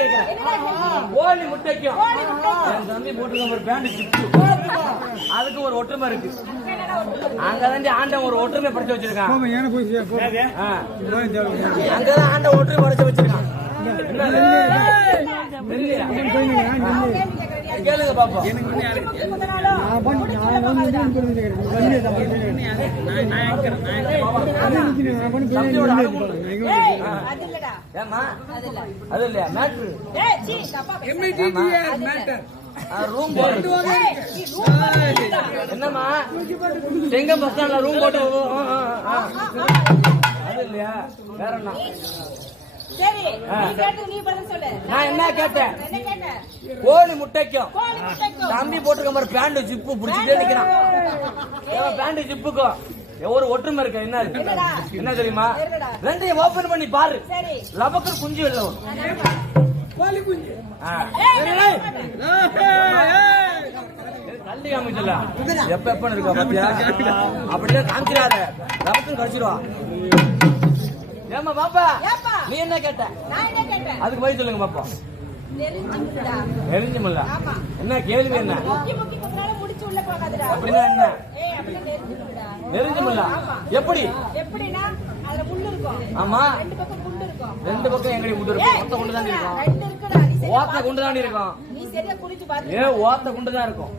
கேக்குறேன். கோழி முட்டைக்கும் என் தம்பி போட்டுருக்க ஒரு பேண்ட் சிப்ஸ் அதுக்கு ஒரு ஒற்றுமை இருக்கு. அங்கதான் ஆண்டன் ஒரு ஒற்றுமை படிச்சு வச்சிருக்கான். அங்கதான் ஆண்டன் ஒற்றுமை படிச்சு வச்சிருக்கான். கேளுங்க பாப்பா. ஏமா அது இல்லையா மேட்ரு ரூம் போட்டு என்னம்மா எங்க பஸ் ஸ்டாண்ட்ல ரூம் போட்டு அது இல்லையா வேற என்ன? நான் என்ன கேட்டேன்? கோழி முட்டைக்கும் தம்பி போட்டுக்க மாதிரி பேண்ட் ஜிப்பு புடிச்சுட்டே நிக்கிறான். பேண்ட் ஜிப்புக்கும் ஒரு ஒற்றுமை இருக்கு. என்ன என்ன தெரியுமா? ரெண்டையும் ஓபன் பண்ணி பாரு. லபக்கு குஞ்சு இல்ல தள்ளி அமைச்சல எப்ப எப்ப இருக்கா பாத்தியா? அப்படியே காமிச்சிடாத லபக்குன்னு கடிச்சிடுவா. ஏமா பாப்பா நீ என்ன கேட்ட? அதுக்கு பதில் சொல்லுங்க பாப்பா. நெருஞ்சுமில்ல என்ன கேள்வி? என்ன அப்படின்னா என்ன? நெருஞ்சுமில்ல எப்படி? ஆமா ரெண்டு பக்கம் எங்கடி முண்டு இருக்கும்? ஒத்த குண்டு தாண்டி இருக்கும். ஓத்த குண்டு தாண்டி இருக்கும். ஏன் ஓத்த குண்டு தான் இருக்கும்.